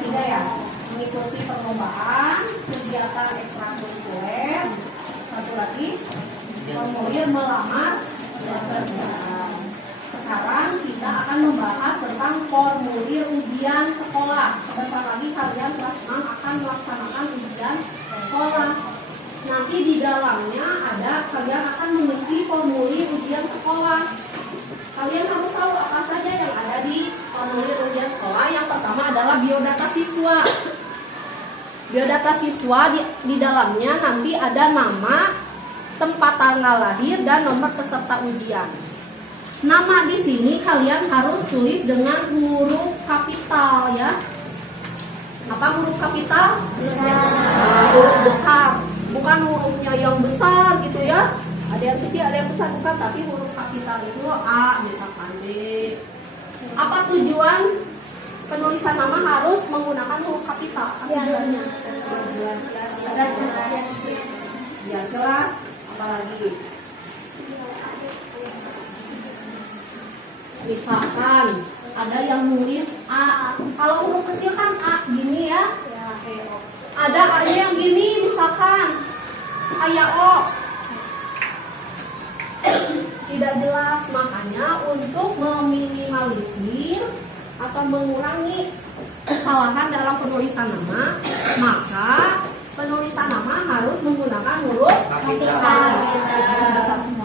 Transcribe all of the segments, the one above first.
3 ya. Mengikuti perlombaan, kegiatan ekstrakurikuler. Satu lagi, formulir melamar pekerjaan. Sekarang kita akan membahas tentang formulir ujian sekolah. Sebentar lagi kalian kelas 6 akan melaksanakan ujian sekolah. Nanti di dalamnya ada kalian akan mengisi formulir ujian sekolah. Kalian harus tahu apa saja yang ada di formulir ujian sekolah. Yang pertama adalah biodata siswa. Biodata siswa di dalamnya nanti ada nama, tempat tanggal lahir, dan nomor peserta ujian. Nama di sini kalian harus tulis dengan huruf kapital ya. Apa huruf kapital? Huruf besar. Bukan hurufnya yang besar gitu ya. Ada yang kecil, ada yang besar, bukan, tapi huruf kapital itu A, misalkan B. Apa tujuan penulisan nama harus menggunakan huruf kapital? Apa tujuannya? Agar jelas. Biar jelas. Apalagi? Misalkan ada yang nulis A. Kalau huruf kecil kan A gini ya. Ada A-nya yang gini, misalkan kayak O. Tidak jelas, makanya untuk meminimalisir atau mengurangi kesalahan dalam penulisan nama, maka penulisan nama harus menggunakan huruf kapital.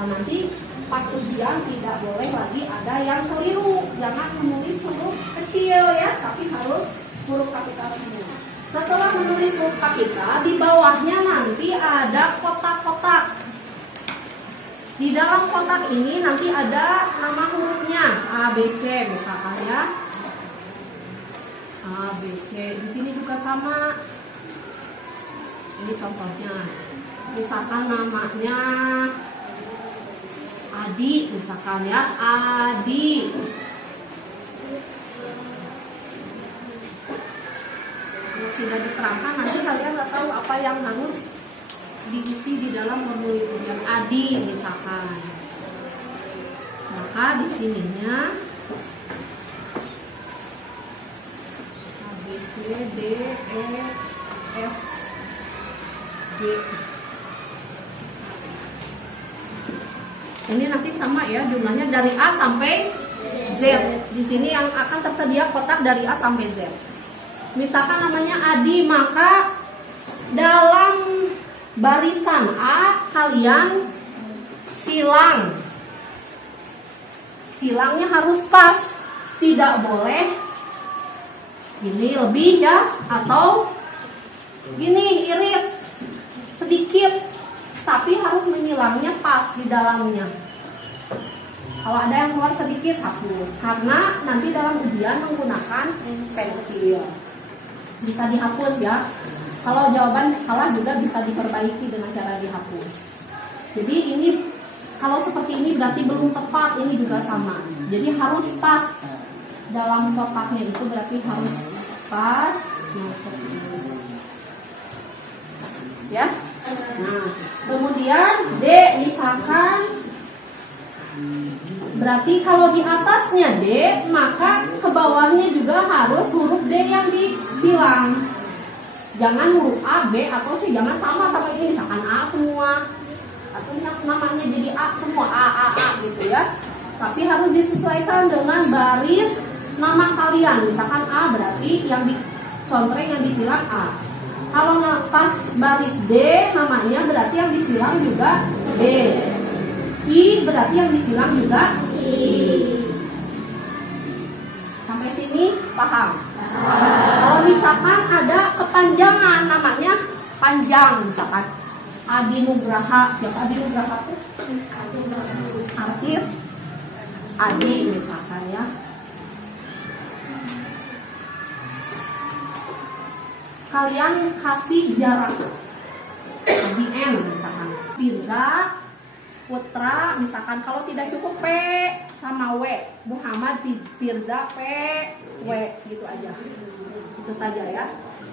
Nanti pas ujian tidak boleh lagi ada yang keliru. Jangan menulis huruf kecil ya, tapi harus huruf kapital semua. Setelah menulis huruf kapital, di bawahnya nanti ada kotak-kotak. Di dalam kotak ini nanti ada nama hurufnya A, B, C misalkan ya. A, B, C. Di sini juga sama. Ini contohnya. Misalkan namanya Adi, misalkan ya, Adi. Kalau tidak diterangkan nanti kalian nggak tahu apa yang harus diisi di dalam formulir ujian. Adi misalkan. Maka di sininya A, B, C, D, E, F, G. Ini nanti sama ya jumlahnya dari A sampai Z. Di sini yang akan tersedia kotak dari A sampai Z. Misalkan namanya Adi, maka dalam barisan A kalian silang. Silangnya harus pas. Tidak boleh gini lebih ya, atau gini irit sedikit. Tapi harus menyilangnya pas di dalamnya. Kalau ada yang keluar sedikit, hapus. Karena nanti dalam ujian menggunakan pensil. Bisa dihapus ya. Kalau jawaban salah juga bisa diperbaiki dengan cara dihapus. Jadi ini kalau seperti ini berarti belum tepat, ini juga sama. Jadi harus pas dalam kotaknya, itu berarti harus pas. Ya. Nah, kemudian D misalkan berarti kalau di atasnya D, maka ke bawahnya juga harus huruf D yang disilang. Jangan huruf A, B, atau C, jangan sama ini, misalkan A semua. Atau namanya jadi A semua, A gitu ya. Tapi harus disesuaikan dengan baris nama kalian. Misalkan A berarti yang disontreng, yang disilang A. Kalau pas baris D namanya berarti yang disilang juga D. I berarti yang disilang juga I. Sampai sini paham? Kalau misalkan ada kepanjangan namanya panjang, misalkan Adi Nugraha, siapa Adi Nugraha tuh? Artis Adi misalkan ya. Kalian kasih jarak Adi N misalkan, Firza Putra misalkan. Kalau tidak cukup P sama W, Muhammad Firza P W gitu aja. Itu saja ya.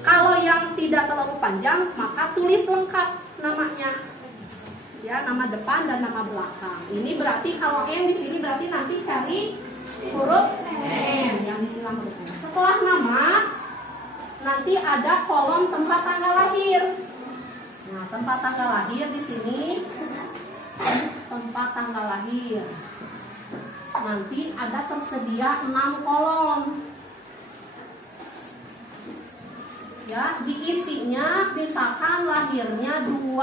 Kalau yang tidak terlalu panjang maka tulis lengkap namanya. Ya, nama depan dan nama belakang. Ini berarti kalau N di sini berarti nanti cari huruf N yang disilang huruf N. Setelah nama nanti ada kolom tempat tanggal lahir. Nah, tempat tanggal lahir di sini, tempat tanggal lahir. Nanti ada tersedia 6 kolom. Ya, diisinya misalkan lahirnya 2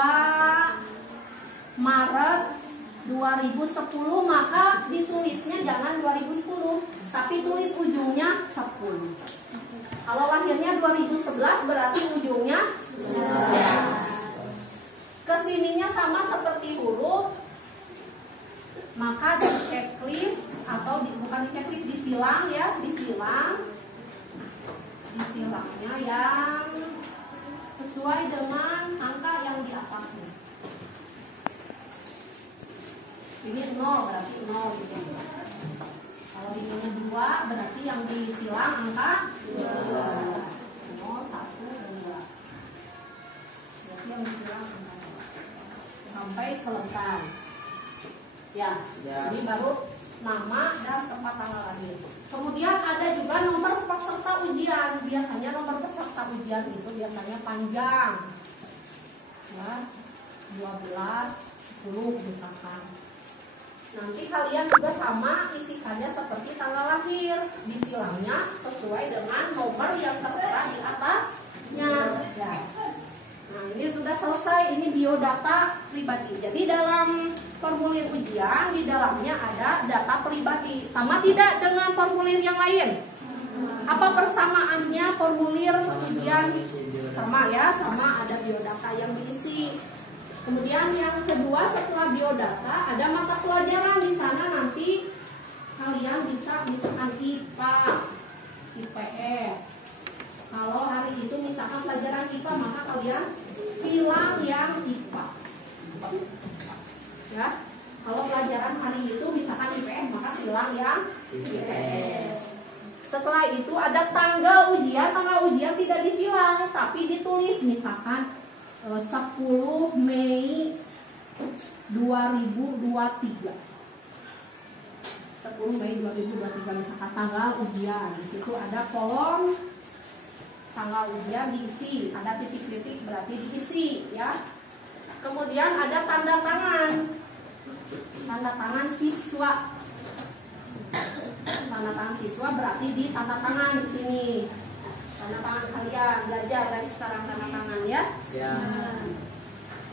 Maret 2010, maka ditulisnya jangan 2010, tapi tulis ujungnya 10. Kalau lahirnya 2011 berarti ujungnya 11. Kesininya sama seperti huruf, maka di checklist atau bukan di checklist, disilang ya, disilangnya yang sesuai dengan angka yang di atasnya. Ini 0 berarti 0 di sini. Kalau ininya 2 berarti yang disilang angka 2. 0, 1, 2. Berarti yang disilang angka 2. Sampai selesai. Ya. Ini baru nama dan tempat tanggal lahir. Kemudian ada juga nomor peserta ujian. Biasanya nomor peserta ujian itu biasanya panjang. Ya. 12, 10 misalkan. Nanti kalian juga sama isikannya seperti tanggal lahir, disilangnya sesuai dengan nomor yang tertera di atasnya. Ya. Nah, ini sudah selesai. Ini biodata pribadi. Jadi dalam formulir ujian di dalamnya ada data pribadi. Sama tidak dengan formulir yang lain? Apa persamaannya formulir ujian? Sama ya, sama, ada biodata yang diisi. Kemudian yang kedua setelah biodata ada mata pelajaran. Di sana nanti kalian bisa misalkan IPA, IPS. Kalau hari itu misalkan pelajaran IPA, maka kalian silang yang IPA. Ya. Kalau pelajaran hari itu misalkan IPS, maka silang yang IPS. Setelah itu ada tanggal ujian. Tanggal ujian tidak disilang, tapi ditulis misalkan 10 Mei 2023. 10 Mei 2023 misalkan tanggal ujian. Di situ ada kolom tanggal ujian diisi, ada titik-titik berarti diisi ya. Kemudian ada tanda tangan. Tanda tangan siswa. Tanda tangan siswa berarti di tanda tangan di sini. Tanda tangan kalian belajar dari sekarang tanda tangan ya. Ya.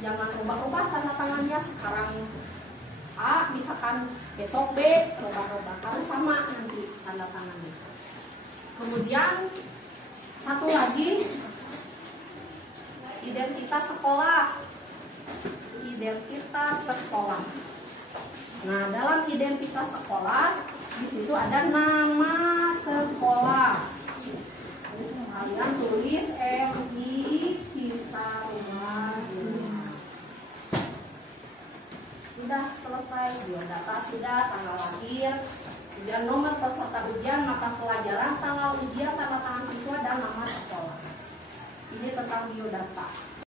Jangan ubah-ubah tanda tangannya, sekarang A misalkan besok B, ubah-ubah, harus sama nanti tanda tangannya. Kemudian satu lagi, identitas sekolah. Identitas sekolah. Nah, dalam identitas sekolah di situ ada nama sekolah. Kalian tulis MI Cisarua. Sudah selesai, biodata sudah, tanggal lahir, kemudian nomor peserta ujian, mata pelajaran, tanggal ujian, tanda tangan siswa, dan nama sekolah. Ini tentang biodata.